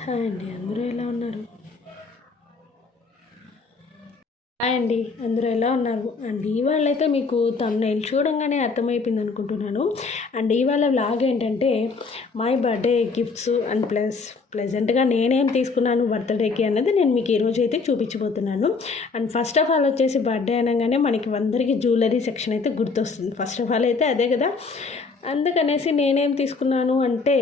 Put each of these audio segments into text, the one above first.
Hi అండి, అందరూ ఎలా ఉన్నారు? హాయ్ అండి, అందరూ ఎలా ఉన్నారు? అండ్ ఇవాళ అయితే మీకు థంబ్నెయిల్ చూడంగానే అర్థమైపోయింది అనుకుంటున్నాను. అండ్ ఇవాళ వ్లాగ్ ఏంటంటే మై బర్త్డే గిఫ్ట్స్ అండ్ ప్లెజెంట్గా నేనేం తీసుకున్నాను బర్త్డేకి అన్నది నేను మీకు ఈరోజు అయితే చూపించబోతున్నాను. అండ్ ఫస్ట్ ఆఫ్ ఆల్ వచ్చేసి బర్త్డే అనగానే మనకి అందరికీ జ్యువెలరీ సెక్షన్ అయితే గుర్తొస్తుంది. ఫస్ట్ ఆఫ్ ఆల్ అయితే అదే కదా. అందుకనేసి నేనేం తీసుకున్నాను అంటే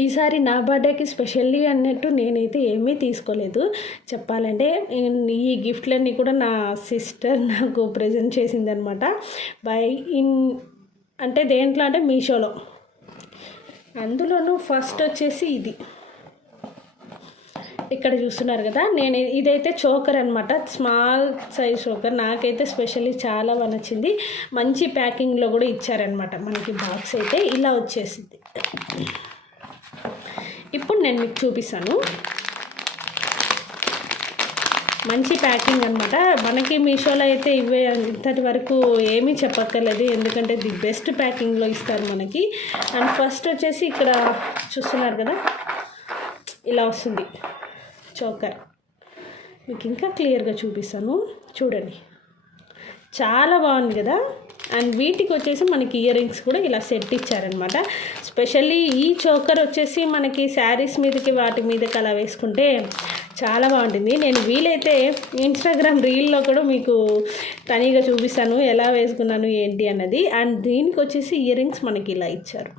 ఈసారి నా బర్త్డేకి స్పెషల్లీ అన్నట్టు నేనైతే ఏమీ తీసుకోలేదు. చెప్పాలంటే ఈ గిఫ్ట్లన్నీ కూడా నా సిస్టర్ నాకు ప్రజెంట్ చేసిందనమాట. బై ఇన్ అంటే దేంట్లో అంటే మీషోలో. అందులోనూ ఫస్ట్ వచ్చేసి ఇది ఇక్కడ చూస్తున్నారు కదా, నేను ఇదైతే చోకర్ అనమాట, స్మాల్ సైజ్ చోకర్. నాకైతే స్పెషల్లీ చాలా బాగా నచ్చింది. మంచి ప్యాకింగ్లో కూడా ఇచ్చారనమాట. మనకి బాక్స్ అయితే ఇలా వచ్చేసింది. ఇప్పుడు నేను మీకు చూపిస్తాను. మంచి ప్యాకింగ్ అనమాట. మనకి మీషోలో అయితే ఇవే ఇంతటి వరకు ఏమీ చెప్పక్కర్లేదు, ఎందుకంటే ది బెస్ట్ ప్యాకింగ్లో ఇస్తారు మనకి. అండ్ ఫస్ట్ వచ్చేసి ఇక్కడ చూస్తున్నారు కదా, ఇలా వస్తుంది చోకర్. మీకు ఇంకా క్లియర్గా చూపిస్తాను, చూడండి. చాలా బాగుంది కదా. అండ్ వీటికి వచ్చేసి మనకి ఇయర్ రింగ్స్ కూడా ఇలా సెట్ ఇచ్చారనమాట. స్పెషల్లీ ఈ చోకర్ వచ్చేసి మనకి శారీస్ మీదకి వాటి మీదకి అలా వేసుకుంటే చాలా బాగుంటుంది. నేను వీలైతే ఇన్స్టాగ్రామ్ రీల్లో కూడా మీకు తనీగా చూపిస్తాను ఎలా వేసుకున్నాను ఏంటి అన్నది. అండ్ దీనికి వచ్చేసి ఇయర్ రింగ్స్ మనకి ఇలా ఇచ్చారు.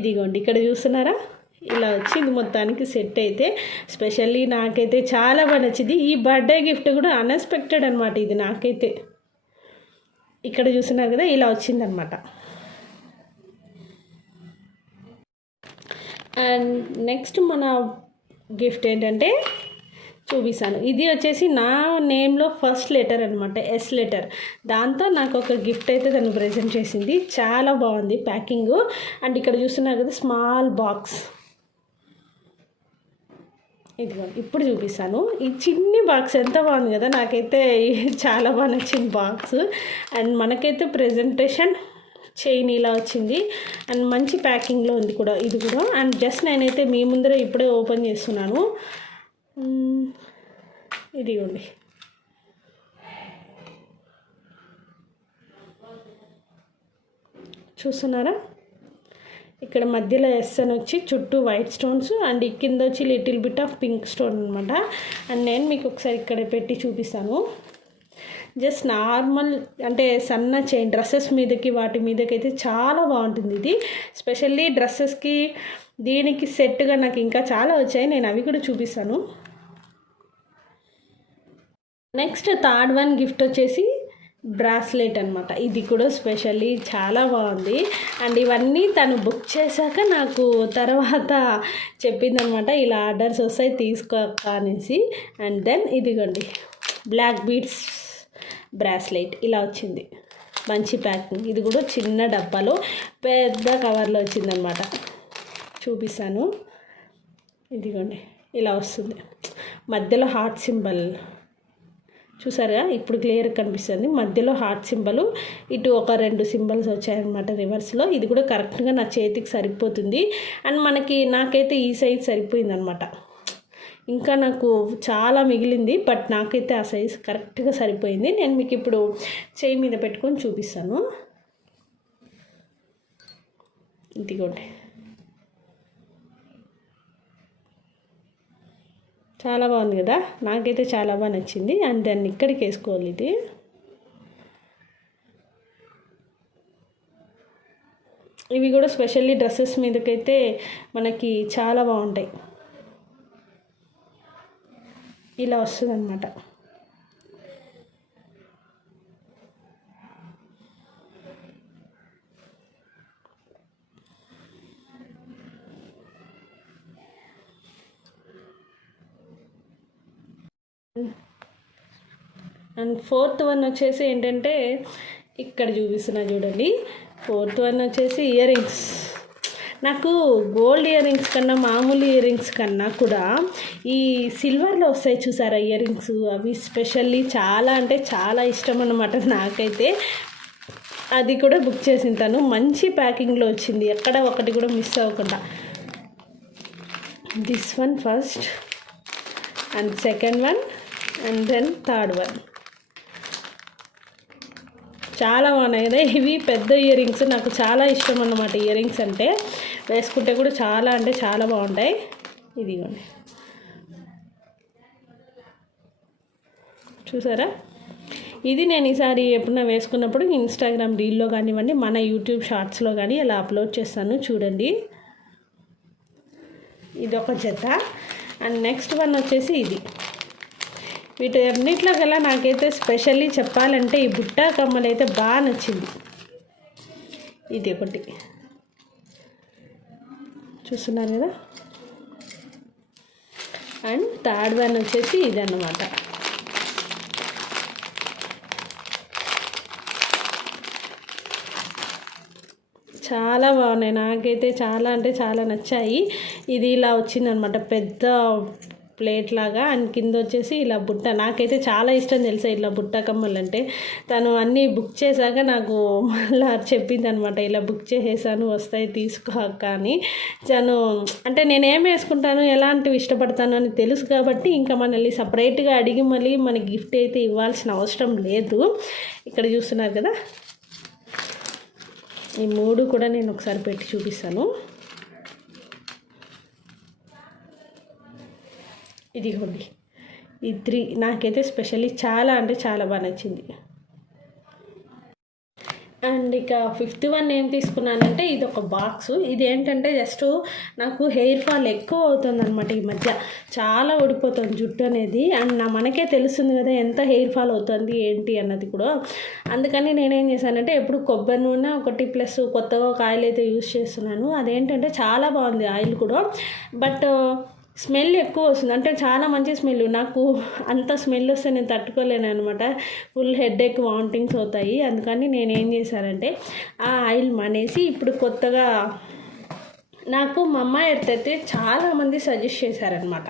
ఇదిగోండి, ఇక్కడ చూస్తున్నారా, ఇలా వచ్చింది మొత్తానికి సెట్ అయితే. స్పెషల్లీ నాకైతే చాలా బాగా నచ్చింది. ఈ బర్త్డే గిఫ్ట్ కూడా అన్ఎక్స్పెక్టెడ్ అనమాట ఇది నాకైతే. ఇక్కడ చూస్తున్నారు కదా, ఇలా వచ్చిందనమాట. అండ్ నెక్స్ట్ మన గిఫ్ట్ ఏంటంటే చూపిస్తాను. ఇది వచ్చేసి నా నేమ్లో ఫస్ట్ లెటర్ అనమాట, ఎస్ లెటర్. దాంతో నాకు ఒక గిఫ్ట్ అయితే తను ప్రజెంట్ చేసింది. చాలా బాగుంది ప్యాకింగ్. అండ్ ఇక్కడ చూస్తున్నారు కదా, స్మాల్ బాక్స్. ఇదిగో ఇప్పుడు చూపిస్తాను. ఈ చిన్ని బాక్స్ ఎంత బాగుంది కదా, నాకైతే చాలా బాగా నచ్చింది బాక్స్. అండ్ మనకైతే ప్రెజెంటేషన్ చైన్ ఇలా వచ్చింది. అండ్ మంచి ప్యాకింగ్లో ఉంది కూడా ఇది కూడా. అండ్ జస్ట్ నేనైతే మీ ముందర ఇప్పుడే ఓపెన్ చేస్తున్నాను. ఇదిగోండి, చూస్తున్నారా, ఇక్కడ మధ్యలో ఎస్ అని వచ్చి చుట్టూ వైట్ స్టోన్స్ అండ్ కింద వచ్చి little bit of pink stone అనమాట. అండ్ నేను మీకు ఒకసారి ఇక్కడ పెట్టి చూపిస్తాను. జస్ట్ నార్మల్ అంటే సన్న చైన్ డ్రెస్సెస్ మీదకి వాటి మీదకైతే చాలా బాగుంటుంది ఇది. స్పెషల్లీ డ్రెస్సెస్కి దీనికి సెట్గా నాకు ఇంకా చాలా వచ్చాయి, నేను అవి కూడా చూపిస్తాను. నెక్స్ట్ థర్డ్ వన్ గిఫ్ట్ వచ్చేసి బ్రాస్లెట్ అనమాట. ఇది కూడా స్పెషల్లీ చాలా బాగుంది. అండ్ ఇవన్నీ తను బుక్ చేశాక నాకు తర్వాత చెప్పిందనమాట, ఇలా ఆర్డర్స్ వస్తాయి తీసుకో అనేసి. అండ్ దెన్ ఇదిగోండి, బ్లాక్ బీడ్స్ బ్రాస్లెట్ ఇలా వచ్చింది. మంచి ప్యాకింగ్. ఇది కూడా చిన్న డబ్బాలో పెద్ద కవర్లో వచ్చిందనమాట. చూపిస్తాను. ఇదిగోండి, ఇలా వస్తుంది. మధ్యలో హార్ట్ సింబల్ చూసారుగా, ఇప్పుడు క్లియర్ కనిపిస్తుంది. మధ్యలో హార్ట్ సింబల్, ఇటు ఒక 2 సింబల్స్ వచ్చాయన్నమాట రివర్స్లో. ఇది కూడా కరెక్ట్గా నా చేతికి సరిపోతుంది. అండ్ నాకైతే ఈ సైజ్ సరిపోయిందనమాట. ఇంకా నాకు చాలా మిగిలింది, బట్ నాకైతే ఆ సైజ్ కరెక్ట్గా సరిపోయింది. నేను మీకు ఇప్పుడు చేయి మీద పెట్టుకొని చూపిస్తాను. ఇదిగోండి, చాలా బాగుంది కదా, నాకైతే చాలా బాగా నచ్చింది. అండ్ దాన్ని ఇక్కడికి వేసుకోవాలి. ఇవి కూడా స్పెషల్లీ డ్రెస్సెస్ మీదకైతే మనకి చాలా బాగుంటాయి. ఇలా వస్తుంది అన్నమాట. అండ్ ఫోర్త్ వన్ వచ్చేసి ఏంటంటే ఇక్కడ చూపిస్తున్నా చూడండి. ఫోర్త్ వన్ వచ్చేసి ఇయర్ రింగ్స్. నాకు గోల్డ్ ఇయర్ రింగ్స్ కన్నా మామూలు ఇయర్ రింగ్స్ కన్నా కూడా ఈ సిల్వర్లో వస్తాయి చూసారా ఇయర్ రింగ్స్, అవి స్పెషల్లీ చాలా అంటే చాలా ఇష్టం అన్నమాట నాకైతే. అది కూడా బుక్ చేసింది తను. మంచి ప్యాకింగ్లో వచ్చింది, ఎక్కడ ఒకటి కూడా మిస్ అవ్వకుండా. This one first and second one and then third one. చాలా బాగున్నాయి కదా. ఇవి పెద్ద ఇయర్ రింగ్స్, నాకు చాలా ఇష్టం అన్నమాట. ఇయర్ రింగ్స్ అంటే వేసుకుంటే కూడా చాలా అంటే చాలా బాగుంటాయి. ఇదిగోండి, చూసారా. ఇది నేను ఈసారి ఎప్పుడైనా వేసుకున్నప్పుడు ఇన్స్టాగ్రామ్ రీల్లో కానివ్వండి, మన యూట్యూబ్ షార్ట్స్లో కానీ ఇలా అప్లోడ్ చేస్తాను, చూడండి. ఇది ఒక జత. అండ్ నెక్స్ట్ వన్ వచ్చేసి ఇది. వీటి అన్నిట్లో కల్లా నాకైతే స్పెషల్లీ చెప్పాలంటే ఈ బుట్టా కమ్మలు అయితే బాగా నచ్చింది. ఇది ఒకటి చూస్తున్నారు కదా. అండ్ థర్డ్ వన్ వచ్చేసి ఇది అన్నమాట. చాలా బాగున్నాయి, నాకైతే చాలా అంటే చాలా నచ్చాయి. ఇది ఇలా వచ్చిందనమాట, పెద్ద ప్లేట్ లాగా. అండ్ కింద వచ్చేసి ఇలా బుట్ట. నాకైతే చాలా ఇష్టం తెలుసా ఇట్లా బుట్ట కమ్మలు అంటే. తను అన్నీ బుక్ చేశాక నాకు మళ్ళీ చెప్పింది అనమాట, ఇలా బుక్ చేసేసాను, వస్తాయి తీసుకో అక్క అని. తను అంటే నేనేం వేసుకుంటాను, ఎలాంటివి ఇష్టపడతాను అని తెలుసు కాబట్టి ఇంకా మనల్ని సపరేట్గా అడిగి మళ్ళీ మనకి గిఫ్ట్ అయితే ఇవ్వాల్సిన అవసరం లేదు. ఇక్కడ చూస్తున్నారు కదా, ఈ మూడు కూడా నేను ఒకసారి పెట్టి చూపిస్తాను. ఇదిగోండి, ఈ 3 నాకైతే స్పెషల్లీ చాలా అంటే చాలా బాగా నచ్చింది. అండ్ ఇక ఫిఫ్త్ వన్ ఏం తీసుకున్నానంటే ఇది ఒక బాక్స్. ఇది ఏంటంటే జస్ట్ నాకు హెయిర్ ఫాల్ ఎక్కువ అవుతుంది అనమాట ఈ మధ్య, చాలా ఊడిపోతుంది జుట్టు అనేది. అండ్ మనకే తెలుస్తుంది కదా ఎంత హెయిర్ ఫాల్ అవుతుంది ఏంటి అన్నది కూడా. అందుకని నేనేం చేశానంటే ఎప్పుడు కొబ్బరి నూనె ఒకటి ప్లస్ కొత్తగా ఒక ఆయిల్ అయితే యూస్ చేస్తున్నాను. అదేంటంటే చాలా బాగుంది ఆయిల్ కూడా, బట్ స్మెల్ ఎక్కువ వస్తుంది. అంటే చాలా మంచి స్మెల్, నాకు అంత స్మెల్ వస్తే నేను తట్టుకోలేను అనమాట. ఫుల్ హెడేక్, వామిటింగ్స్ అవుతాయి. అందుకని నేను ఏం చేశానంటే ఆ ఆయిల్ మానేసి ఇప్పుడు కొత్తగా నాకు మా అమ్మాయి అయితే చాలామంది సజెస్ట్ చేశారనమాట.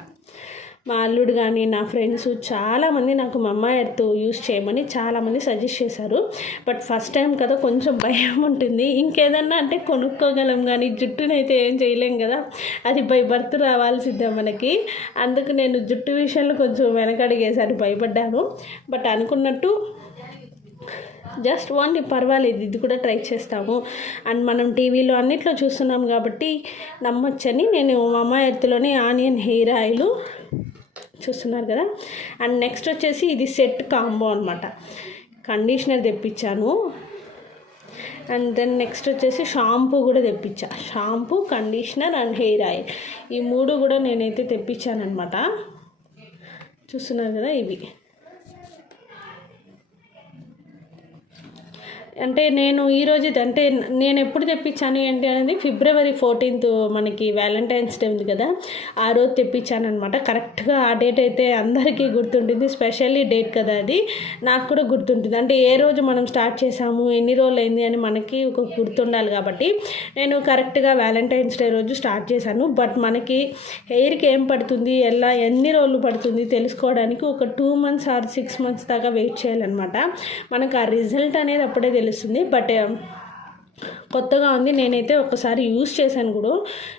మా అల్లుడు కానీ నా ఫ్రెండ్స్ చాలామంది నాకు మమ్మా ఎర్త్ యూస్ చేయమని చాలామంది సజెస్ట్ చేశారు. బట్ ఫస్ట్ టైం కదా కొంచెం భయం ఉంటుంది. ఇంకేదన్నా అంటే కొనుక్కోగలం కానీ జుట్టునైతే ఏం చేయలేం కదా, అది బై బర్త్ రావాల్సిందే మనకి. అందుకు నేను జుట్టు విషయంలో కొంచెం వెనకడిగేసారి భయపడ్డాను. బట్ అనుకున్నట్టు జస్ట్ ఓన్లీ పర్వాలేదు, ఇది కూడా ట్రై చేస్తాము. అండ్ మనం టీవీలో అన్నిట్లో చూస్తున్నాం కాబట్టి నమ్మొచ్చని నేను మమ్మా ఎర్త్లోని ఆనియన్ హెయిర్ ఆయిల్ చూస్తున్నారు కదా. అండ్ నెక్స్ట్ వచ్చేసి ఇది సెట్ కాంబో అనమాట. కండిషనర్ తెప్పించాను. అండ్ దెన్ నెక్స్ట్ వచ్చేసి షాంపూ కూడా తెప్పించా. Shampoo, conditioner and hair oil, ఈ 3 కూడా నేనైతే తెప్పించానమాట. చూస్తున్నారు కదా, ఇవి అంటే నేను ఈరోజు అంటే నేను ఎప్పుడు తెప్పించాను ఏంటి అనేది ఫిబ్రవరి 14th మనకి వ్యాలంటైన్స్ డే ఉంది కదా, ఆ రోజు తెప్పించాను అనమాట. కరెక్ట్గా ఆ డేట్ అయితే అందరికీ గుర్తుంటుంది, స్పెషల్లీ డేట్ కదా అది, నాకు కూడా గుర్తుంటుంది. అంటే ఏ రోజు మనం స్టార్ట్ చేసాము, ఎన్ని రోజులు అయింది అని మనకి ఒక గుర్తుండాలి కాబట్టి నేను కరెక్ట్గా వ్యాలంటైన్స్ డే రోజు స్టార్ట్ చేశాను. బట్ మనకి హెయిర్కి ఏం పడుతుంది, ఎన్ని రోజులు పడుతుంది తెలుసుకోవడానికి ఒక 2 months ఆర్ 6 months దాకా వెయిట్ చేయాలన్నమాట. మనకు ఆ రిజల్ట్ అనేది అప్పుడే తెలుస్తుంది. బట్ కొత్తగా ఉంది, నేనైతే ఒకసారి యూస్ చేశాను కూడా,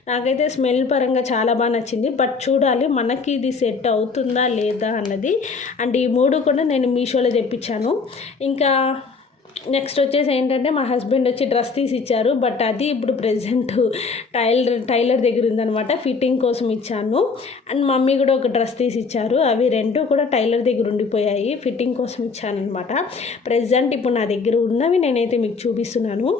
నాకైతే స్మెల్ పరంగా చాలా బాగా నచ్చింది. బట్ చూడాలి మనకి ఇది సెట్ అవుతుందా లేదా అన్నది. అండ్ ఈ 3 కూడా నేను మీషోలో తెప్పించాను. ఇంకా నెక్స్ట్ వచ్చేసి ఏంటంటే మా హస్బెండ్ వచ్చి డ్రెస్ తీసి ఇచ్చారు. బట్ అది ఇప్పుడు ప్రెజెంట్ టైలర్ దగ్గర ఉందనమాట, ఫిట్టింగ్ కోసం ఇచ్చాను. అండ్ మమ్మీ కూడా ఒక డ్రెస్ తీసి ఇచ్చారు. అవి 2 కూడా టైలర్ దగ్గర ఉండిపోయాయి, ఫిట్టింగ్ కోసం ఇచ్చాను అనమాట. ప్రెజెంట్ ఇప్పుడు నా దగ్గర ఉన్నవి నేనైతే మీకు చూపిస్తున్నాను.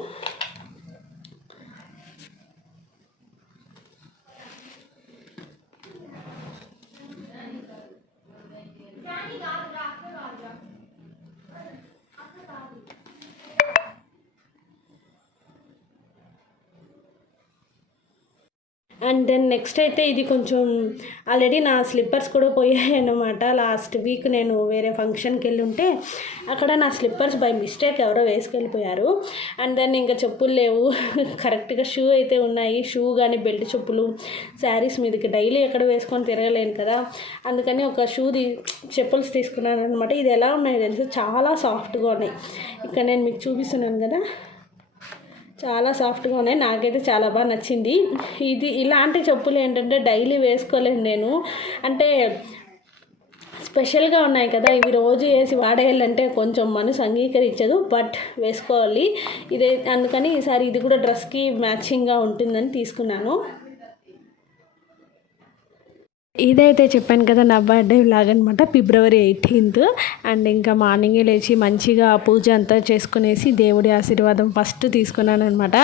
అండ్ దెన్ నెక్స్ట్ అయితే ఇది కొంచెం ఆల్రెడీ నా స్లిప్పర్స్ కూడా పోయాయి అన్నమాట. లాస్ట్ వీక్ నేను వేరే ఫంక్షన్కి వెళ్ళి ఉంటే అక్కడ నా స్లిప్పర్స్ బై మిస్టేక్ ఎవరో వేసుకెళ్ళిపోయారు. అండ్ దెన్ ఇంకా చెప్పులు లేవు, కరెక్ట్గా షూ అయితే ఉన్నాయి. షూ కానీ బెల్ట్ చెప్పులు శారీస్ మీదకి డైలీ ఎక్కడ వేసుకొని తిరగలేను కదా, అందుకని ఒక చెప్పుల్స్ తీసుకున్నాను అనమాట. ఇది ఎలా ఉన్నాయి తెలుసు, చాలా సాఫ్ట్గా ఉన్నాయి. ఇక్కడ నేను మీకు చూపిస్తున్నాను కదా, చాలా సాఫ్ట్గా ఉన్నాయి. నాకైతే చాలా బాగా నచ్చింది. ఇలాంటి చెప్పులు ఏంటంటే డైలీ వేసుకోలేను నేను, అంటే స్పెషల్గా ఉన్నాయి కదా, ఇవి రోజు వేసి వాడేయాలంటే కొంచెం మనసు అంగీకరించదు, బట్ వేసుకోవాలి. అందుకని ఈసారి ఇది కూడా డ్రెస్కి మ్యాచింగ్గా ఉంటుందని తీసుకున్నాను. ఇదైతే చెప్పాను కదా నా బర్త్డే వ్లాగ్ అనమాట, February 18th. అండ్ ఇంకా మార్నింగే లేచి మంచిగా పూజ అంతా చేసుకునేసి దేవుడి ఆశీర్వాదం ఫస్ట్ తీసుకున్నాను అనమాట.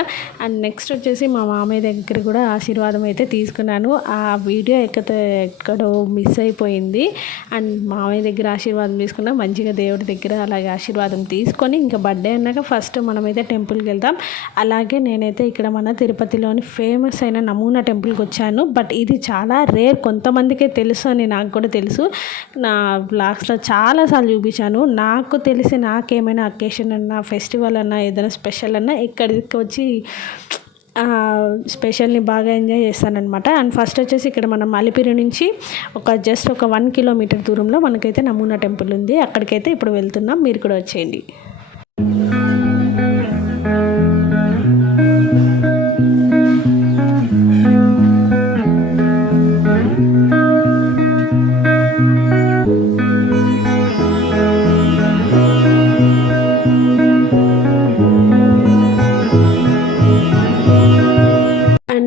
అండ్ నెక్స్ట్ వచ్చేసి మా మామయ్య దగ్గర కూడా ఆశీర్వాదం అయితే తీసుకున్నాను. ఆ వీడియో ఎక్కడో మిస్ అయిపోయింది. అండ్ మామయ్య దగ్గర ఆశీర్వాదం తీసుకున్నా, మంచిగా దేవుడి దగ్గర అలాగే ఆశీర్వాదం తీసుకొని ఇంకా బర్త్డే అన్నాక ఫస్ట్ మనమైతే టెంపుల్కి వెళ్తాం. అలాగే నేనైతే ఇక్కడ మన తిరుపతిలోని ఫేమస్ అయిన నమూనా టెంపుల్కి వచ్చాను. బట్ ఇది చాలా రేర్, కొంతమందికే తెలుసు అని నాకు కూడా తెలుసు. నా బ్లాగ్స్లో చాలాసార్లు చూపించాను. నాకు తెలిసి నాకేమైనా అకేషన్ అన్నా, ఫెస్టివల్ అన్నా, ఏదైనా స్పెషల్ అన్నా ఇక్కడికి వచ్చి స్పెషల్ని బాగా ఎంజాయ్ చేస్తానన్నమాట. అండ్ ఫస్ట్ వచ్చేసి ఇక్కడ మనం అలిపిరి నుంచి జస్ట్ ఒక 1 కిలోమీటర్ దూరంలో మనకైతే నమూనా టెంపుల్ ఉంది. అక్కడికైతే ఇప్పుడు వెళ్తున్నాం, మీరు కూడా వచ్చేయండి.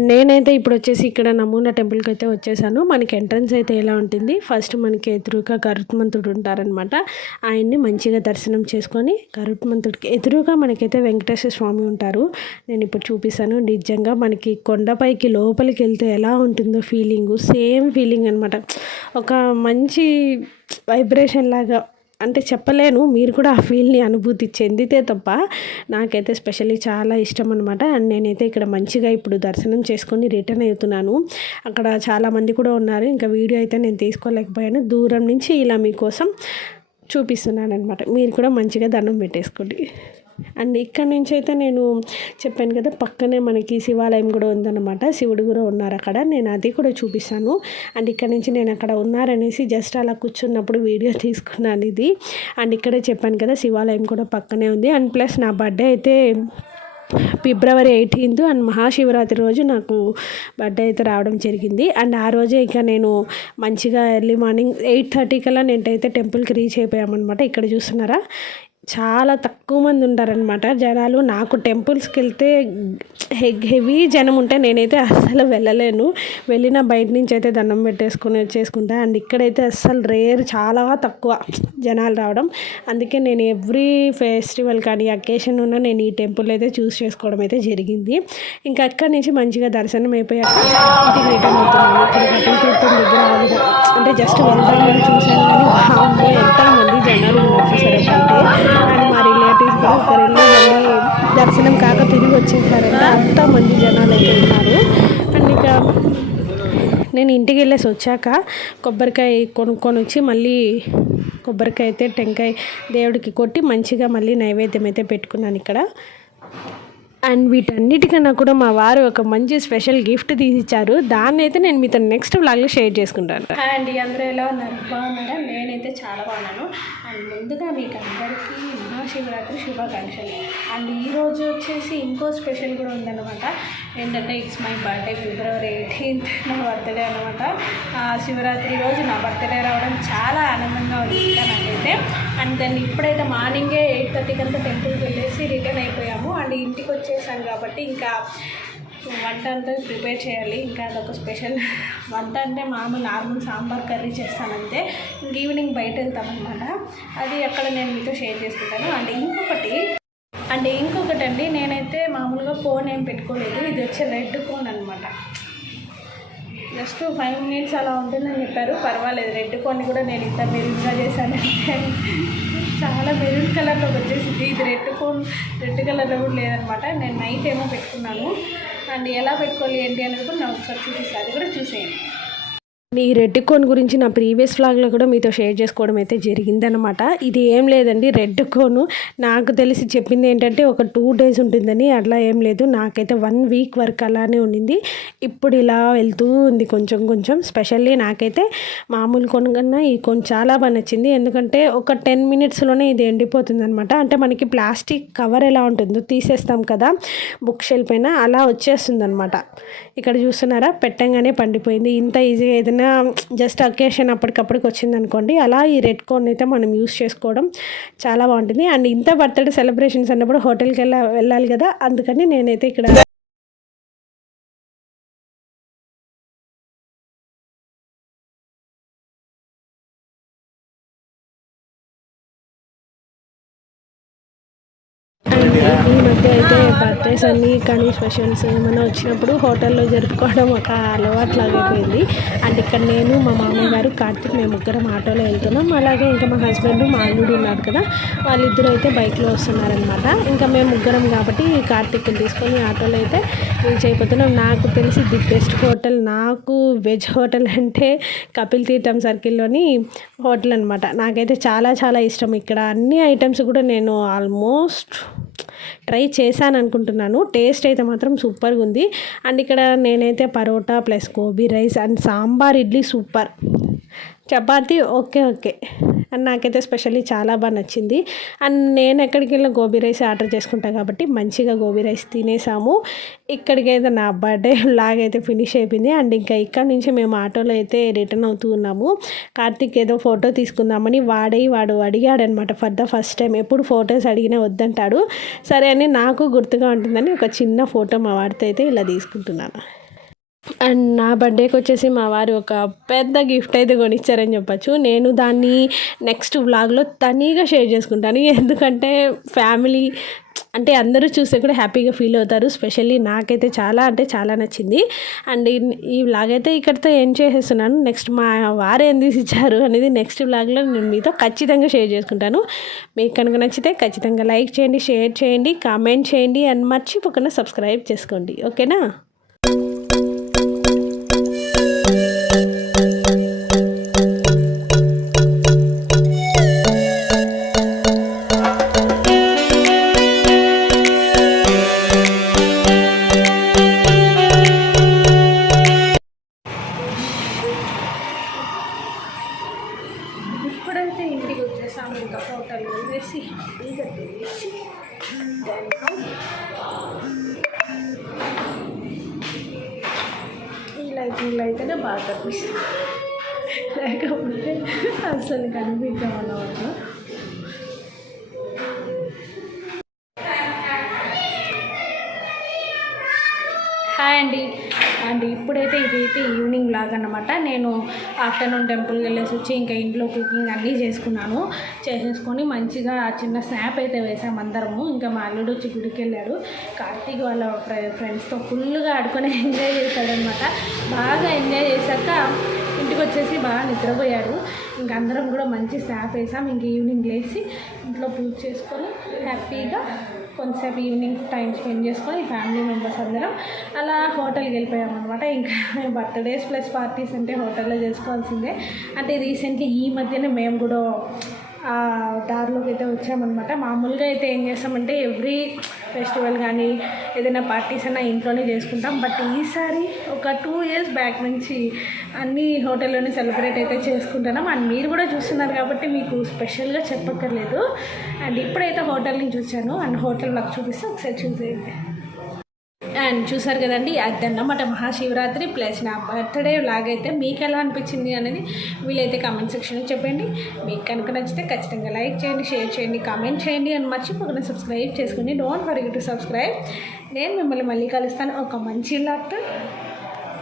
నేనైతే ఇప్పుడు వచ్చేసి ఇక్కడ నమూనా టెంపుల్కి అయితే వచ్చేసాను. మనకి ఎంట్రన్స్ అయితే ఎలా ఉంటుంది, ఫస్ట్ మనకి ఎదురుగా గరుత్మంతుడు ఉంటారనమాట. ఆయన్ని మంచిగా దర్శనం చేసుకొని గరుత్మంతుడికి ఎదురుగా మనకైతే వెంకటేశ్వర స్వామి ఉంటారు. నేను ఇప్పుడు చూపిస్తాను. నిజంగా మనకి కొండపైకి లోపలికి వెళ్తే ఎలా ఉంటుందో సేమ్ ఫీలింగ్ అనమాట. ఒక మంచి వైబ్రేషన్ లాగా, అంటే చెప్పలేను, మీరు కూడా ఆ ఫీల్ని అనుభూతి చెందితే తప్ప. నాకైతే స్పెషల్లీ చాలా ఇష్టం అనమాట. అండ్ నేనైతే ఇక్కడ మంచిగా ఇప్పుడు దర్శనం చేసుకొని రిటర్న్ అవుతున్నాను. అక్కడ చాలామంది కూడా ఉన్నారు. ఇంకా వీడియో అయితే నేను తీసుకోలేకపోయాను. దూరం నుంచి ఇలా మీకోసం చూపిస్తున్నాను అనమాట. మీరు కూడా మంచిగా దండం పెట్టేసుకోండి. అండ్ ఇక్కడ నుంచి అయితే నేను చెప్పాను కదా, పక్కనే మనకి శివాలయం కూడా ఉందన్నమాట. శివుడు కూడా ఉన్నారు అక్కడ, నేను అది కూడా చూపిస్తాను. అండ్ ఇక్కడ నుంచి నేను అక్కడ ఉన్నారనేసి జస్ట్ అలా కూర్చున్నప్పుడు వీడియో తీసుకున్నాను ఇది. అండ్ ఇక్కడే చెప్పాను కదా, శివాలయం కూడా పక్కనే ఉంది. అండ్ ప్లస్ నా బర్త్డే అయితే February 18th అండ్ మహాశివరాత్రి రోజు నాకు బర్త్డే అయితే రావడం జరిగింది. అండ్ ఆ రోజే ఇక నేను మంచిగా ఎర్లీ మార్నింగ్ 8:30 కల్లా నేనైతే టెంపుల్కి రీచ్ అయిపోయామన్నమాట. ఇక్కడ చూస్తున్నారా, చాలా తక్కువ మంది ఉంటారనమాట జనాలు. నాకు టెంపుల్స్కి వెళ్తే హెవీ జనం ఉంటే నేనైతే అస్సలు వెళ్ళలేను. వెళ్ళిన బయట నుంచి అయితే దండం వచ్చేసుకుంటా. అండ్ ఇక్కడైతే అస్సలు రేర్, చాలా తక్కువ జనాలు రావడం. అందుకే నేను ఎవ్రీ ఫెస్టివల్ కానీ అకేషన్ ఉన్నా నేను ఈ టెంపుల్ అయితే చూస్ చేసుకోవడం అయితే జరిగింది. ఇంకా అక్కడి నుంచి మంచిగా దర్శనం అయిపోయాక ఇంటికి రిటర్న్ అవుతున్నాను. ఇక్కడ కపిలతీర్థం దగ్గర అంటే జస్ట్ వెళ్తామని చూశాను కానీ వామ్మో ఎంతమంది జనాలు ఉన్నారు చూసారంటే. అండ్ మా రిలేటివ్స్ కూడా ఒకరెళ్ళి మళ్ళీ దర్శనం కాక తిరిగి వచ్చేసారంటే అంతమంది జనాలు అయితే ఉన్నారు. అండ్ ఇక నేను ఇంటికి వెళ్ళేసి వచ్చాక కొబ్బరికాయ కొనుక్కొని వచ్చి మళ్ళీ కొబ్బరికాయ అయితే టెంకాయ దేవుడికి కొట్టి మంచిగా మళ్ళీ నైవేద్యం అయితే పెట్టుకున్నాను ఇక్కడ. అండ్ వీటన్నిటికన్నా కూడా మా వారు ఒక మంచి స్పెషల్ గిఫ్ట్ తీసిచ్చారు. దాన్ని అయితే నేను మీతో నెక్స్ట్ వ్లాగ్లో షేర్ చేసుకుంటాను. అండ్ అందరూ ఎలా ఉన్నారు, బాగున్నారా? నేనైతే చాలా బాగున్నాను. అండ్ ముందుగా మీకు అందరికీ మహాశివరాత్రి శుభాకాంక్షలు. అండ్ ఈరోజు వచ్చేసి ఇంకో స్పెషల్ కూడా ఉందన్నమాట. ఏంటంటే it's my birthday, February 18th నా బర్త్డే అనమాట. శివరాత్రి రోజు నా బర్త్డే రావడం చాలా ఆనందంగా ఉంది నాకైతే. అండ్ దాన్ని ఇప్పుడైతే మార్నింగే 8:30 కంతా టెంపుల్కి వెళ్ళేసి రిటర్న్ అయిపోయాము. అండ్ ఇంటికి వచ్చేసాను కాబట్టి ఇంకా వంట అంతా ప్రిపేర్ చేయాలి. ఇంకా అదొక స్పెషల్ వంట అంటే నార్మల్ సాంబార్ కర్రీ చేస్తానంతే. ఇంక ఈవినింగ్ బయట వెళ్తామన్నమాట. అది అక్కడ నేను మీతో షేర్ చేసుకుంటాను. అండ్ ఇంకొకటి అండి, నేనైతే మామూలుగా కోన్ ఏం పెట్టుకోలేదు. ఇది వచ్చే రెడ్ కోన్ అనమాట. జస్ట్ 5 minutes అలా ఉంటుందని చెప్పారు. పర్వాలేదు, రెడ్ కోన్ని కూడా నేను ఇంత మెరూన్గా చేశానంటే చాలా మెరూన్ కలర్లోకి వచ్చేసింది. ఇది రెడ్ కలర్లో కూడా లేదనమాట. నేను నైట్ ఏమో పెట్టుకున్నాను. అండ్ ఎలా పెట్టుకోవాలి ఏంటి అనేది కూడా నాకు ఒకసారి చూపిస్తాను, అది కూడా చూసేయండి. ఈ రెడ్ కోన్ గురించి నా ప్రీవియస్ వ్లాగ్లో కూడా మీతో షేర్ చేసుకోవడం అయితే జరిగిందనమాట. ఇది ఏం లేదండి, రెడ్ కోను నాకు తెలిసి చెప్పింది ఏంటంటే ఒక 2 days ఉంటుందని. అట్లా ఏం లేదు, నాకైతే 1 week వరకు అలానే ఉండింది. ఇప్పుడు ఇలా వెళ్తూ ఉంది కొంచెం కొంచెం. స్పెషల్లీ నాకైతే మామూలు కోన్ కన్నా ఈ కోన్ చాలా బాగా నచ్చింది. ఎందుకంటే ఒక 10 minutesలోనే ఇది ఎండిపోతుంది అనమాట. అంటే మనకి ప్లాస్టిక్ కవర్ ఎలా ఉంటుందో తీసేస్తాం కదా బుక్ షెల్ఫ్ పైన, అలా వచ్చేస్తుంది అనమాట. ఇక్కడ చూస్తున్నారా, పెట్టంగానే పండిపోయింది. ఇంత ఈజీగా ఏదైనా జస్ట్ అకేషన్ అప్పటికప్పటికి వచ్చింది అనుకోండి, అలా ఈ రెడ్ కోన్ అయితే మనం యూస్ చేసుకోవడం చాలా బాగుంటుంది. అండ్ ఇంత బర్త్డే సెలబ్రేషన్స్ అన్నప్పుడు హోటల్కి వెళ్ళాలి కదా, అందుకని నేనైతే ఇక్కడ ఈ మధ్య అయితే బర్త్డేస్ అన్నీ కానీ స్పెషల్స్ ఏమైనా వచ్చినప్పుడు హోటల్లో జరుపుకోవడం ఒక అలవాట్లాగైపోయింది. అండ్ ఇక్కడ నేను, మా మామయ్య గారు, కార్తీక్, మేము ముగ్గురం ఆటోలో వెళ్తున్నాం. అలాగే ఇంకా మా హస్బెండ్, మా అల్లుడు ఉన్నారు కదా, వాళ్ళిద్దరూ అయితే బైక్లో వస్తున్నారనమాట. ఇంకా మేము ముగ్గురం కాబట్టి కార్తీక్ని తీసుకొని ఆటోలో అయితే రీచ్ అయిపోతున్నాం. నాకు తెలిసి ది బెస్ట్ హోటల్ నాకు వెజ్ హోటల్ అంటే కపిల్ తీర్థం సర్కిల్లోని హోటల్ అనమాట. నాకైతే చాలా చాలా ఇష్టం. ఇక్కడ అన్ని ఐటమ్స్ కూడా నేను ఆల్మోస్ట్ ట్రై చేశాను అనుకుంటున్నాను. టేస్ట్ అయితే మాత్రం సూపర్గా ఉంది. అండ్ ఇక్కడ నేనైతే parotta plus gobi rice and sambar idli super, chapati okay and నాకైతే స్పెషల్లీ చాలా బాగా నచ్చింది. అండ్ నేను ఎక్కడికి వెళ్ళిన గోబీ రైస్ ఆర్డర్ చేసుకుంటాను కాబట్టి మంచిగా గోబీ రైస్ తినేసాము. ఇక్కడికైతే నా బర్త్డే లాగైతే ఫినిష్ అయిపోయింది. అండ్ ఇంకా ఇక్కడ నుంచి మేము ఆటోలో అయితే రిటర్న్ అవుతూ ఉన్నాము. కార్తీక్ ఏదో ఫోటో తీసుకుందామని వాడు అడిగాడనమాట ఫర్ ద ఫస్ట్ టైం. ఎప్పుడు ఫొటోస్ అడిగినా వద్దంటాడు. సరే అని నాకు గుర్తుగా ఉంటుందని ఒక చిన్న ఫోటో మా వాడితో అయితే ఇలా తీసుకుంటున్నాను. అండ్ నా బర్త్డేకి వచ్చేసి మా వారు ఒక పెద్ద గిఫ్ట్ అయితే కొనిచ్చారని చెప్పచ్చు. నేను దాన్ని నెక్స్ట్ వ్లాగ్లో తనీగా షేర్ చేసుకుంటాను. ఎందుకంటే ఫ్యామిలీ అంటే అందరూ చూస్తే కూడా హ్యాపీగా ఫీల్ అవుతారు. స్పెషల్లీ నాకైతే చాలా అంటే చాలా నచ్చింది. అండ్ ఈ వ్లాగ్ అయితే ఇక్కడితో ఎండ్ చేసేస్తున్నాను. నెక్స్ట్ మా వారు ఏం తీసి ఇచ్చారు అనేది నెక్స్ట్ వ్లాగ్లో నేను మీతో ఖచ్చితంగా షేర్ చేసుకుంటాను. మీకు కనుక నచ్చితే ఖచ్చితంగా లైక్ చేయండి, షేర్ చేయండి, కామెంట్ చేయండి అండ్ మర్చిపోకుండా సబ్స్క్రైబ్ చేసుకోండి. ఓకేనా? ఇప్పుడైతే ఇంటికి వచ్చేసాము. ఇంకా హోటల్ వేసి హ్యాపీగా తినేసి ఈ లైటింగ్లో అయితేనే బాగా కనిపిస్తుంది, లేకపోతే అసలు కనిపించామన్నమాట. హాయ్ అండి. అండ్ ఇప్పుడైతే ఇదైతే ఈవినింగ్ లాగా అన్నమాట. నేను ఆఫ్టర్నూన్ టెంపుల్కి వెళ్ళేసి వచ్చి ఇంకా ఇంట్లో కుకింగ్ అన్నీ చేసేసుకొని మంచిగా చిన్న స్నాప్ అయితే వేసాము అందరము. ఇంకా మా అల్లుడు వచ్చి గుడికి వెళ్ళాడు. కార్తీక్ వాళ్ళ ఫ్రెండ్స్తో ఫుల్గా ఆడుకొని ఎంజాయ్ చేశాడనమాట. బాగా ఎంజాయ్ చేశాక ఇంటికి వచ్చేసి బాగా నిద్రపోయాడు. ఇంక అందరం కూడా మంచి స్నాప్ వేసాం. ఇంక ఈవినింగ్ లేచి ఇంట్లో పూజ చేసుకొని హ్యాపీగా కొంతసేపు ఈవినింగ్ టైం స్పెండ్ చేసుకొని ఫ్యామిలీ మెంబర్స్ అందరం అలా హోటల్కి వెళ్ళిపోయామన్నమాట. ఇంకా బర్త్డేస్ ప్లస్ పార్టీస్ అంటే హోటల్లో చేసుకోవాల్సిందే. అంటే రీసెంట్గా ఈ మధ్యనే మేము కూడా దారిలోకి అయితే వచ్చామన్నమాట. మామూలుగా అయితే ఏం చేస్తామంటే ఎవ్రీ ఫెస్టివల్ కానీ ఏదైనా పార్టీస్ అయినా ఇంట్లోనే చేసుకుంటాం. బట్ ఈసారి ఒక 2 years బ్యాక్ నుంచి అన్ని హోటల్లోనే సెలబ్రేట్ అయితే చేసుకుంటున్నాం. అండ్ మీరు కూడా చూస్తున్నారు కాబట్టి మీకు స్పెషల్గా చెప్పక్కర్లేదు. అండ్ ఇప్పుడైతే హోటల్ నుంచి వచ్చాను. అండ్ హోటల్ నాకు చూపిస్తే ఒకసారి చూసేయండి. అండ్ చూసారు కదండి, అదన్నమాట మహాశివరాత్రి ప్లస్ నా బర్త్డే లాగైతే మీకు ఎలా అనిపించింది అనేది వీలైతే కామెంట్ సెక్షన్లో చెప్పండి. మీకు కనుక నచ్చితే ఖచ్చితంగా లైక్ చేయండి, షేర్ చేయండి, కామెంట్ చేయండి అండ్ మర్చిపోకుండా సబ్స్క్రైబ్ చేసుకోండి. Don't forget to subscribe. నేను మిమ్మల్ని మళ్ళీ కలుస్తాను ఒక మంచి లాగ్తో.